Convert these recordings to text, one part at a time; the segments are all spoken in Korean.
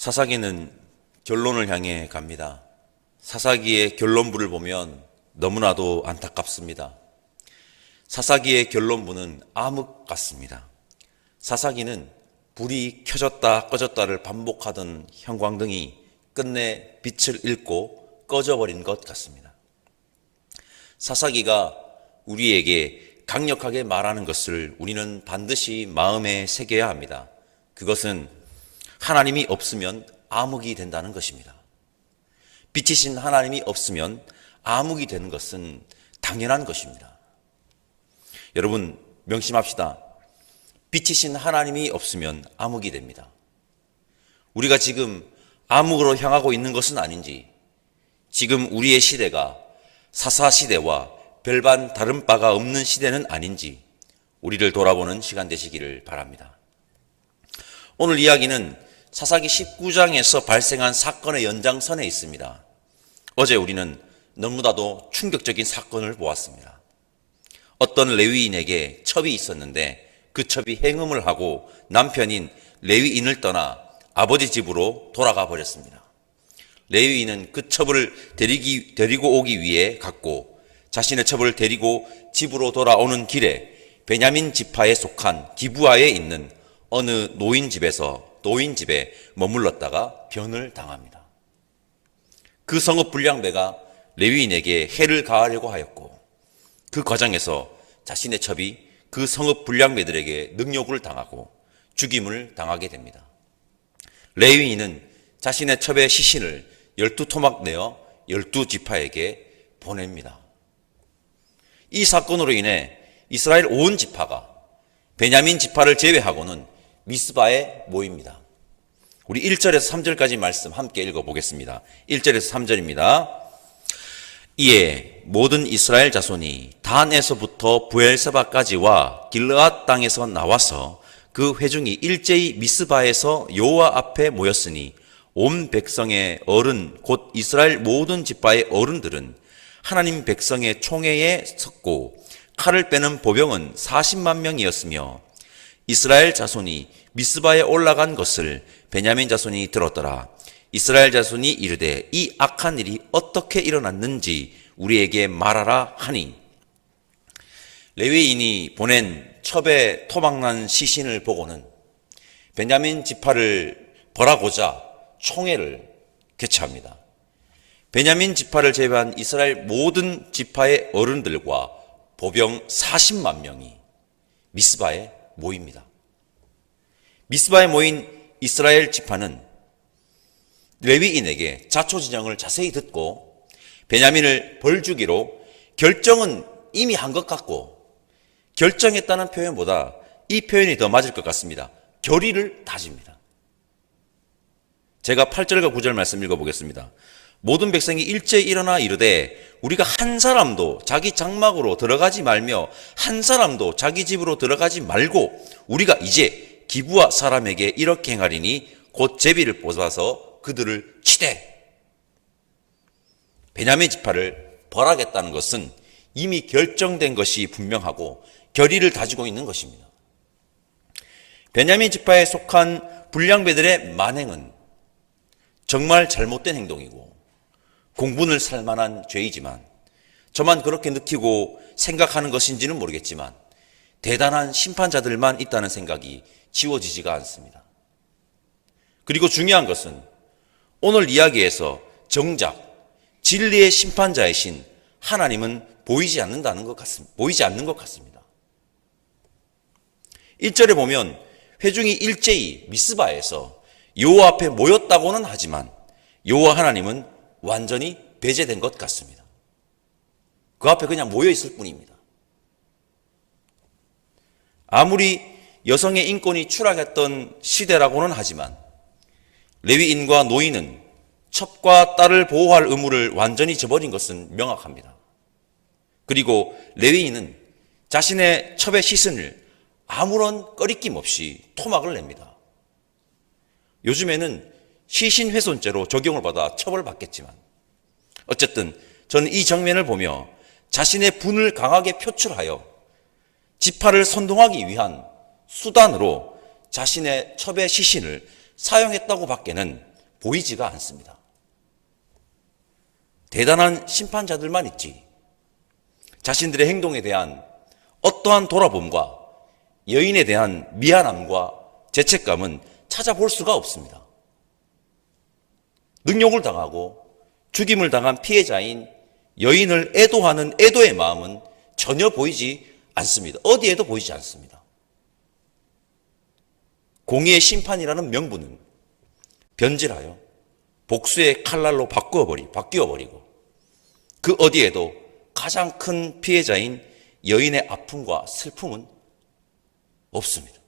사사기는 결론을 향해 갑니다. 사사기의 결론부를 보면 너무나도 안타깝습니다. 사사기의 결론부는 암흑 같습니다. 사사기는 불이 켜졌다 꺼졌다를 반복하던 형광등이 끝내 빛을 잃고 꺼져버린 것 같습니다. 사사기가 우리에게 강력하게 말하는 것을 우리는 반드시 마음에 새겨야 합니다. 그것은 하나님이 없으면 암흑이 된다는 것입니다. 빛이신 하나님이 없으면 암흑이 되는 것은 당연한 것입니다. 여러분 명심합시다. 빛이신 하나님이 없으면 암흑이 됩니다. 우리가 지금 암흑으로 향하고 있는 것은 아닌지, 지금 우리의 시대가 사사시대와 별반 다른 바가 없는 시대는 아닌지 우리를 돌아보는 시간 되시기를 바랍니다. 오늘 이야기는 사사기 19장에서 발생한 사건의 연장선에 있습니다. 어제 우리는 너무나도 충격적인 사건을 보았습니다. 어떤 레위인에게 첩이 있었는데 그 첩이 행음을 하고 남편인 레위인을 떠나 아버지 집으로 돌아가 버렸습니다. 레위인은 그 첩을 데리고 오기 위해 갔고, 자신의 첩을 데리고 집으로 돌아오는 길에 베냐민 지파에 속한 기브아에 있는 어느 노인 집에 머물렀다가 변을 당합니다. 그 성읍 불량배가 레위인에게 해를 가하려고 하였고, 그 과정에서 자신의 첩이 그 성읍 불량배들에게 능욕을 당하고 죽임을 당하게 됩니다. 레위인은 자신의 첩의 시신을 12토막 내어 12지파에게 보냅니다. 이 사건으로 인해 이스라엘 온 지파가 베냐민 지파를 제외하고는 미스바에 모입니다. 우리 1절에서 3절까지 말씀 함께 읽어보겠습니다. 1절에서 3절입니다. 이에 모든 이스라엘 자손이 단에서부터 브엘세바까지와 길르앗 땅에서 나와서 그 회중이 일제히 미스바에서 여호와 앞에 모였으니, 온 백성의 어른 곧 이스라엘 모든 지파의 어른들은 하나님 백성의 총회에 섰고, 칼을 빼는 보병은 40만 명이었으며, 이스라엘 자손이 미스바에 올라간 것을 베냐민 자손이 들었더라. 이스라엘 자손이 이르되 이 악한 일이 어떻게 일어났는지 우리에게 말하라 하니, 레위인이 보낸 첩에 토막난 시신을 보고는 베냐민 지파를 벌하고자 총회를 개최합니다. 베냐민 지파를 제외한 이스라엘 모든 지파의 어른들과 보병 40만 명이 미스바에 모입니다. 미스바에 모인 이스라엘 지파는 레위인에게 자초지정을 자세히 듣고 베냐민을 벌주기로 결정은 이미 한 것 같고, 결정했다는 표현보다 이 표현이 더 맞을 것 같습니다. 결의를 다집니다. 제가 8절과 9절 말씀 읽어보겠습니다. 모든 백성이 일제히 일어나 이르되 우리가 한 사람도 자기 장막으로 들어가지 말며 한 사람도 자기 집으로 들어가지 말고 우리가 이제 기브아 사람에게 이렇게 행하리니 곧 제비를 뽑아서 그들을 치되. 베냐민 지파를 벌하겠다는 것은 이미 결정된 것이 분명하고 결의를 다지고 있는 것입니다. 베냐민 지파에 속한 불량배들의 만행은 정말 잘못된 행동이고 공분을 살 만한 죄이지만, 저만 그렇게 느끼고 생각하는 것인지는 모르겠지만 대단한 심판자들만 있다는 생각이 지워지지가 않습니다. 그리고 중요한 것은 오늘 이야기에서 정작 진리의 심판자이신 하나님은 보이지 않는 것 같습니다. 1절에 보면 회중이 일제히 미스바에서 여호와 앞에 모였다고는 하지만 여호와 하나님은 완전히 배제된 것 같습니다. 그 앞에 그냥 모여 있을 뿐입니다. 아무리 여성의 인권이 추락했던 시대라고는 하지만 레위인과 노인은 첩과 딸을 보호할 의무를 완전히 저버린 것은 명확합니다. 그리고 레위인은 자신의 첩의 시신을 아무런 꺼리낌 없이 토막을 냅니다. 요즘에는 시신 훼손죄로 적용을 받아 처벌받겠지만, 어쨌든 저는 이 장면을 보며 자신의 분을 강하게 표출하여 지파를 선동하기 위한 수단으로 자신의 첩의 시신을 사용했다고 밖에는 보이지가 않습니다. 대단한 심판자들만 있지 자신들의 행동에 대한 어떠한 돌아봄과 여인에 대한 미안함과 죄책감은 찾아볼 수가 없습니다. 능욕을 당하고 죽임을 당한 피해자인 여인을 애도하는 애도의 마음은 전혀 보이지 않습니다. 어디에도 보이지 않습니다. 공의의 심판이라는 명분은 변질하여 복수의 칼날로 바뀌어버리고 그 어디에도 가장 큰 피해자인 여인의 아픔과 슬픔은 없습니다.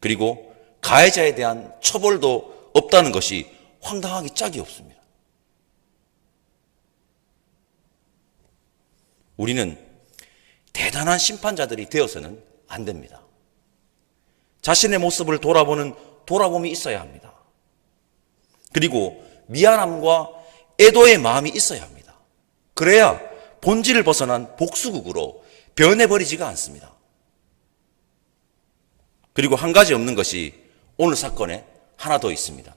그리고 가해자에 대한 처벌도 없다는 것이 황당하기 짝이 없습니다. 우리는 대단한 심판자들이 되어서는 안 됩니다. 자신의 모습을 돌아보는 돌아봄이 있어야 합니다. 그리고 미안함과 애도의 마음이 있어야 합니다. 그래야 본질을 벗어난 복수극으로 변해버리지가 않습니다. 그리고 한 가지 없는 것이 오늘 사건에 하나 더 있습니다.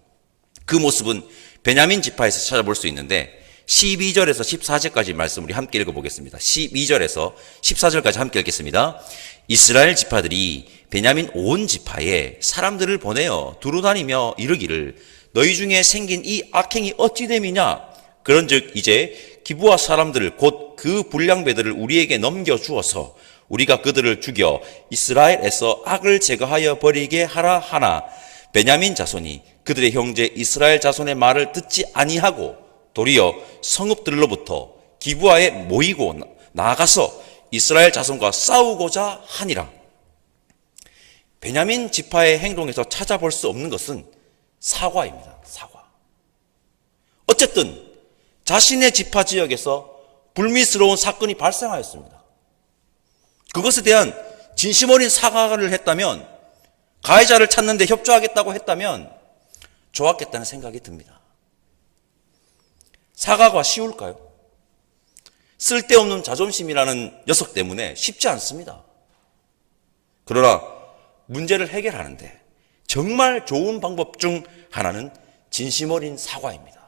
그 모습은 베냐민 지파에서 찾아볼 수 있는데 12절에서 14절까지 말씀 우리 함께 읽어보겠습니다. 12절에서 14절까지 함께 읽겠습니다. 이스라엘 지파들이 베냐민 온 지파에 사람들을 보내어 두루다니며 이르기를 너희 중에 생긴 이 악행이 어찌 됨이냐 그런즉 이제 기브아 사람들을 곧 그 불량배들을 우리에게 넘겨주어서 우리가 그들을 죽여 이스라엘에서 악을 제거하여 버리게 하라 하나 베냐민 자손이 그들의 형제 이스라엘 자손의 말을 듣지 아니하고 도리어 성읍들로부터 기브아에 모이고 나아가서 이스라엘 자손과 싸우고자 하니라. 베냐민 지파의 행동에서 찾아볼 수 없는 것은 사과입니다. 사과. 어쨌든 자신의 지파 지역에서 불미스러운 사건이 발생하였습니다. 그것에 대한 진심 어린 사과를 했다면, 가해자를 찾는 데 협조하겠다고 했다면 좋았겠다는 생각이 듭니다. 사과가 쉬울까요? 쓸데없는 자존심이라는 녀석 때문에 쉽지 않습니다. 그러나 문제를 해결하는데 정말 좋은 방법 중 하나는 진심 어린 사과입니다.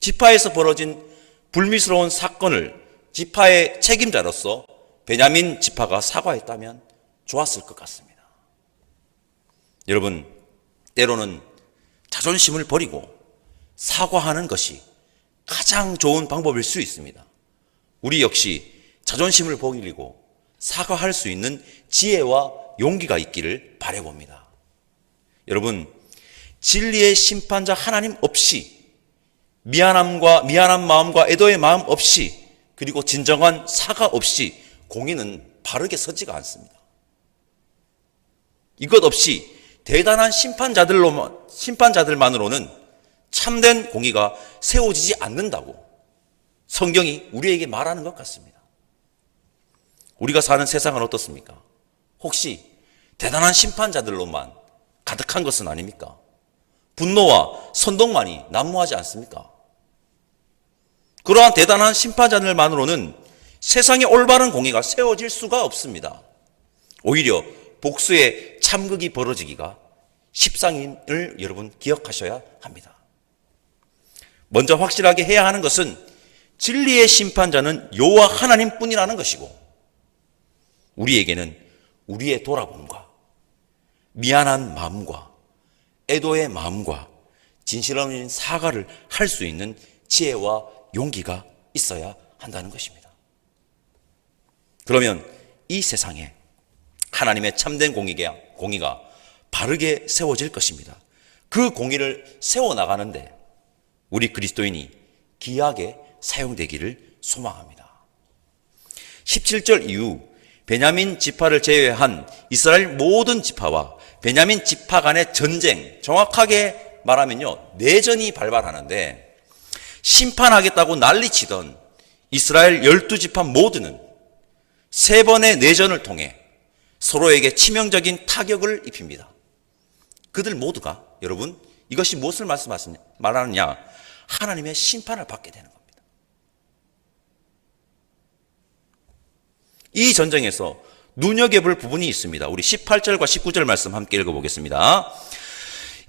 지파에서 벌어진 불미스러운 사건을 지파의 책임자로서 베냐민 지파가 사과했다면 좋았을 것 같습니다. 여러분, 때로는 자존심을 버리고 사과하는 것이 가장 좋은 방법일 수 있습니다. 우리 역시 자존심을 버리고 사과할 수 있는 지혜와 용기가 있기를 바라봅니다. 여러분, 진리의 심판자 하나님 없이 미안한 마음과 애도의 마음 없이 그리고 진정한 사과 없이 공의는 바르게 서지가 않습니다. 이것 없이 대단한 심판자들만으로는 참된 공의가 세워지지 않는다고 성경이 우리에게 말하는 것 같습니다. 우리가 사는 세상은 어떻습니까? 혹시 대단한 심판자들로만 가득한 것은 아닙니까? 분노와 선동만이 난무하지 않습니까? 그러한 대단한 심판자들만으로는 세상의 올바른 공의가 세워질 수가 없습니다. 오히려 복수의 참극이 벌어지기가 십상임을 여러분 기억하셔야 합니다. 먼저 확실하게 해야 하는 것은 진리의 심판자는 여호와 하나님뿐이라는 것이고, 우리에게는 우리의 돌아봄과 미안한 마음과 애도의 마음과 진실 없는 사과를 할 수 있는 지혜와 용기가 있어야 한다는 것입니다. 그러면 이 세상에 하나님의 참된 공의가 바르게 세워질 것입니다. 그 공의를 세워나가는데 우리 그리스도인이 귀하게 사용되기를 소망합니다. 17절 이후 베냐민 지파를 제외한 이스라엘 모든 지파와 베냐민 지파 간의 전쟁, 정확하게 말하면요, 내전이 발발하는데, 심판하겠다고 난리치던 이스라엘 12지파 모두는 3번의 내전을 통해 서로에게 치명적인 타격을 입힙니다. 그들 모두가, 여러분, 이것이 무엇을 말하느냐? 하나님의 심판을 받게 되는 겁니다. 이 전쟁에서 눈여겨볼 부분이 있습니다. 우리 18절과 19절 말씀 함께 읽어보겠습니다.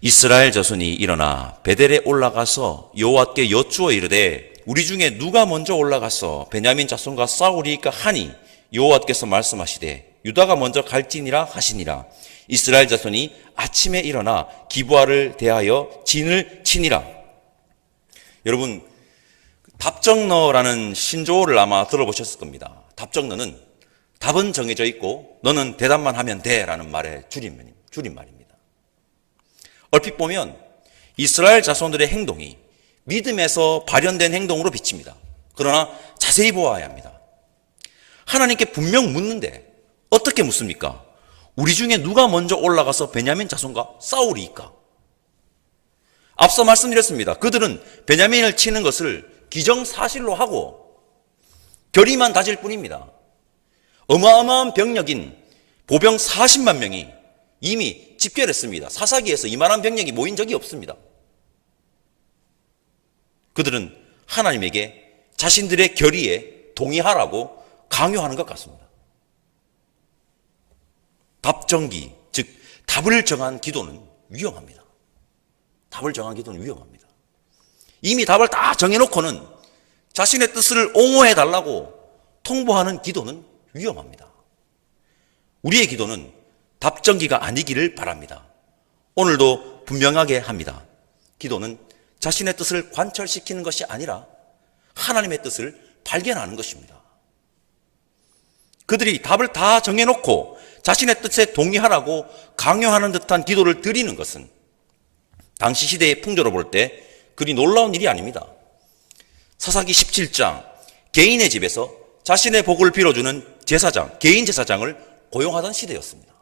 이스라엘 자손이 일어나 베델에 올라가서 여호와께 여쭈어 이르되 우리 중에 누가 먼저 올라가서 베냐민 자손과 싸우리이까 하니 여호와께서 말씀하시되 유다가 먼저 갈지니라 하시니라. 이스라엘 자손이 아침에 일어나 기브아를 대하여 진을 치니라. 여러분, 답정너라는 신조어를 아마 들어보셨을 겁니다. 답정너는 답은 정해져 있고 너는 대답만 하면 돼 라는 말의 줄임말입니다. 얼핏 보면 이스라엘 자손들의 행동이 믿음에서 발현된 행동으로 비칩니다. 그러나 자세히 보아야 합니다. 하나님께 분명 묻는데 어떻게 묻습니까? 우리 중에 누가 먼저 올라가서 베냐민 자손과 싸우리이까? 앞서 말씀드렸습니다. 그들은 베냐민을 치는 것을 기정사실로 하고 결의만 다질 뿐입니다. 어마어마한 병력인 보병 40만 명이 이미 집결했습니다. 사사기에서 이만한 병력이 모인 적이 없습니다. 그들은 하나님에게 자신들의 결의에 동의하라고 강요하는 것 같습니다. 답정기, 즉 답을 정한 기도는 위험합니다. 답을 정한 기도는 위험합니다. 이미 답을 다 정해놓고는 자신의 뜻을 옹호해달라고 통보하는 기도는 위험합니다. 우리의 기도는 답정기가 아니기를 바랍니다. 오늘도 분명하게 합니다. 기도는 자신의 뜻을 관철시키는 것이 아니라 하나님의 뜻을 발견하는 것입니다. 그들이 답을 다 정해놓고 자신의 뜻에 동의하라고 강요하는 듯한 기도를 드리는 것은 당시 시대의 풍조로 볼 때 그리 놀라운 일이 아닙니다. 사사기 17장, 개인의 집에서 자신의 복을 빌어주는 제사장, 개인 제사장을 고용하던 시대였습니다.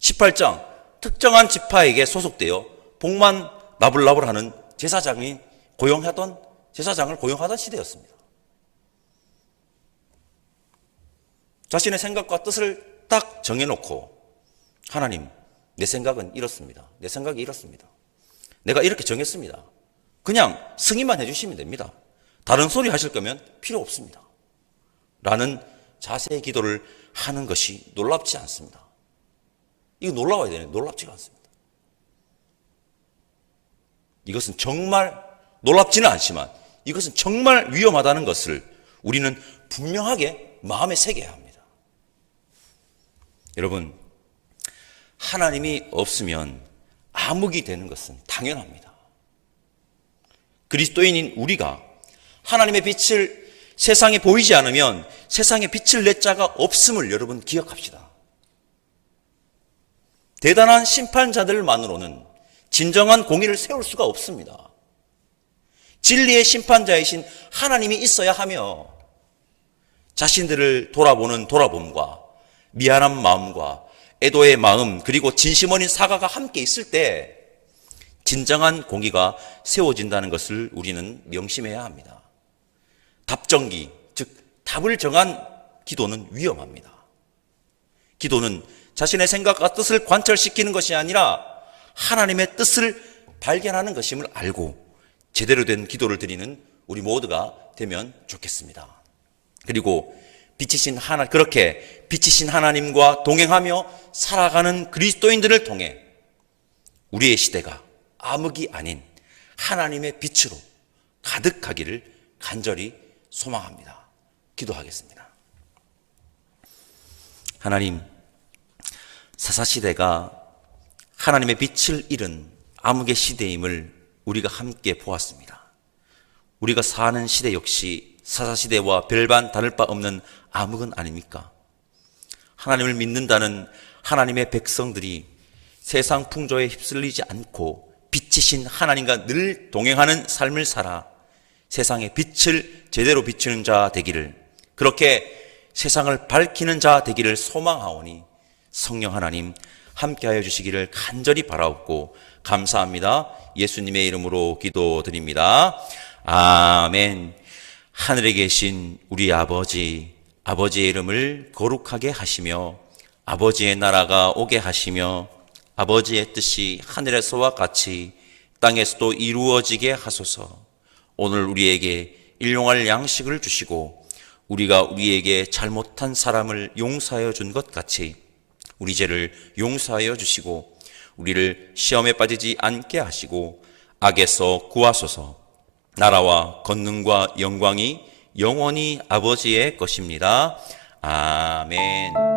18장, 특정한 지파에게 소속되어 복만 나불나불하는 제사장을 고용하던 시대였습니다. 자신의 생각과 뜻을 딱 정해놓고 하나님, 내 생각은 이렇습니다. 내 생각이 이렇습니다. 내가 이렇게 정했습니다. 그냥 승인만 해주시면 됩니다. 다른 소리 하실 거면 필요 없습니다. 라는 자세의 기도를 하는 것이 놀랍지 않습니다. 이거 놀라워야 되는데 놀랍지가 않습니다. 이것은 정말 놀랍지는 않지만 이것은 정말 위험하다는 것을 우리는 분명하게 마음에 새겨야 합니다. 여러분, 하나님이 없으면 암흑이 되는 것은 당연합니다. 그리스도인인 우리가 하나님의 빛을 세상에 보이지 않으면 세상에 빛을 낼 자가 없음을 여러분 기억합시다. 대단한 심판자들만으로는 진정한 공의를 세울 수가 없습니다. 진리의 심판자이신 하나님이 있어야 하며 자신들을 돌아보는 돌아봄과 미안한 마음과 애도의 마음 그리고 진심 어린 사과가 함께 있을 때 진정한 공의가 세워진다는 것을 우리는 명심해야 합니다. 답정기, 즉 답을 정한 기도는 위험합니다. 기도는 자신의 생각과 뜻을 관철시키는 것이 아니라 하나님의 뜻을 발견하는 것임을 알고 제대로 된 기도를 드리는 우리 모두가 되면 좋겠습니다. 그리고 그렇게 빛이신 하나님과 동행하며 살아가는 그리스도인들을 통해 우리의 시대가 암흑이 아닌 하나님의 빛으로 가득하기를 간절히 소망합니다. 기도하겠습니다. 하나님, 사사시대가 하나님의 빛을 잃은 암흑의 시대임을 우리가 함께 보았습니다. 우리가 사는 시대 역시 사사시대와 별반 다를 바 없는 암흑은 아닙니까? 하나님을 믿는다는 하나님의 백성들이 세상 풍조에 휩쓸리지 않고 빛이신 하나님과 늘 동행하는 삶을 살아 세상에 빛을 제대로 비추는 자 되기를, 그렇게 세상을 밝히는 자 되기를 소망하오니 성령 하나님 함께하여 주시기를 간절히 바라옵고 감사합니다. 예수님의 이름으로 기도드립니다. 아멘. 하늘에 계신 우리 아버지, 아버지의 이름을 거룩하게 하시며 아버지의 나라가 오게 하시며 아버지의 뜻이 하늘에서와 같이 땅에서도 이루어지게 하소서. 오늘 우리에게 일용할 양식을 주시고 우리가 우리에게 잘못한 사람을 용서하여 준 것 같이 우리 죄를 용서하여 주시고 우리를 시험에 빠지지 않게 하시고 악에서 구하소서. 나라와 권능과 영광이 영원히 아버지의 것입니다. 아멘.